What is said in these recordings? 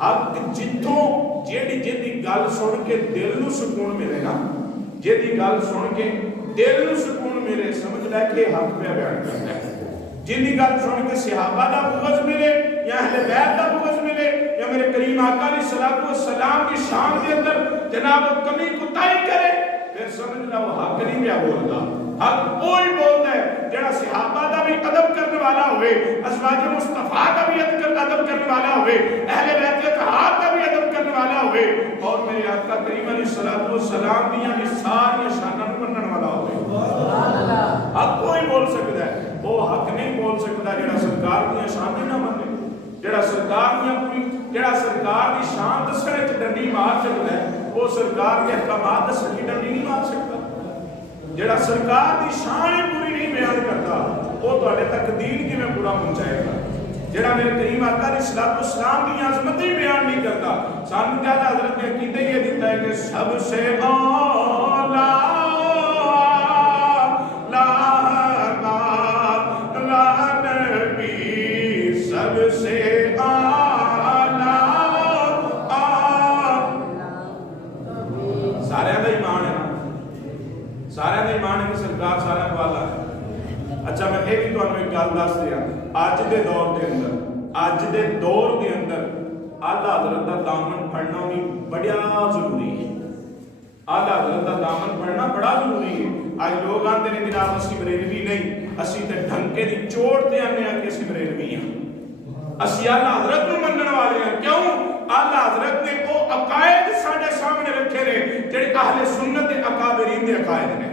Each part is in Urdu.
حق جتوں جیڑی گل سن کے دل نو سکون ملے نا، جیڑی گل سن کے دل نو سکون ملے، سمجھ لے کہ حق پہ بیان کرنا ہے۔ جن گل سن کے صحابہ دا بغض ملے یا اہل بیت دا بغض ملے یا میرے کریم آقا علیہ الصلوۃ والسلام کی شان کے اندر جناب کمی کوتاہی کرے، پھر سمجھ لو حق نہیں پیا بولتا۔ حق وہی بولتا ہے جڑا صحابہ دا بھی ادب کرنے والا ہوئے، ازواج مصطفیٰ دا بھی ادب کرنے والا ہوئے، اہل بیت اطہار دا بھی ادب کرنے والا ہوئے، اور میرے آقا کریم علیہ الصلوۃ والسلام دیاں بھی ساری شاناں نوں منن والا ہوئے۔ حق وہی بول سکتا ہے، وہ حق نہیں بول سکتا جڑا سرکار دیاں شاناں نہ منے، جڑا سرکار دیاں پوری جڑا سرکار دی شان دسنے وچ ڈنڈی مار سکتا ہے، وہ سرکار کے احکامات دسنے کی ڈنڈی نہیں مار سکتا۔ جڑا سرکار دی شان پوری نہیں بیان کرتا، وہ تواڈے تک دین کیویں پورا پہنچائے گا؟ جڑا میرے کریم آقا علیہ الصلوۃ والسلام دی عظمت ہی بیان نہیں کرتا، سانوں کیا حضرت نے عقیدہ یہ دیتا ہے کہ سب سے اعلیٰ سب سے اعلیٰ سارے دا ایمان ہے نا، سارے دا ایمان ہے کہ سرکار سارے کو آلہ ہے۔ اچھا میں یہ بھی تمہیں ایک گل دس دیا، اج دے دور دے اندر آلہ حضرت دا دامن پھڑنا بھی بڑا ضروری ہے۔ آلہ حضرت دا دامن پھڑنا بڑا ضروری ہے۔ آج لوگ آتے ہیں جناب اسی بریلوی نہیں، اسی تے ڈھنکے دی چوڑ تے آنے ہیں کہ اسی بریلوی ہیں، اسی آلہ حضرت کو منن والے ہیں۔ کیوں؟ آلہ حضرت نے وہ عقائد ساڑھے سامنے رکھے رہے جڑے اہل سنت اکابرین دے عقائد نے۔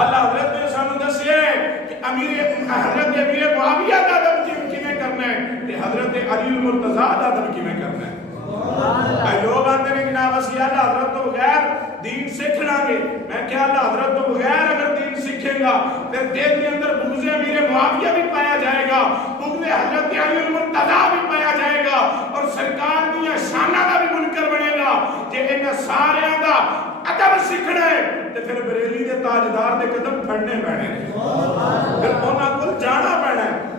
آلہ حضرت نے سانو دسے کہ حضرت امیر معاویہ دا ادب کیویں کرنا ہے تے حضرت علی المرتضیٰ دا ادب کیویں کرنا ہے۔ اے لوگ آتے ہیں جناب اسی آلہ حضرت تو بغیر دین سیکھ لیں گے۔ میں کیا آلہ حضرت تو بغیر اگر دین سیکھیں گا تو دل کے اندر بغض امیر معاویہ بھی پایا جائے گا، بغض حضرت علی المرتضیٰ بھی پایا جائے گا، اور سرکار دیا شانہ دا بھی منکر بنے گا۔ کہ انہاں سارے دا ادب سیکھنا ہے تے پھر بریلی دے تاجدار دے قدم پھڑنے پینے، پھر انہاں کول جانا پینا ہے۔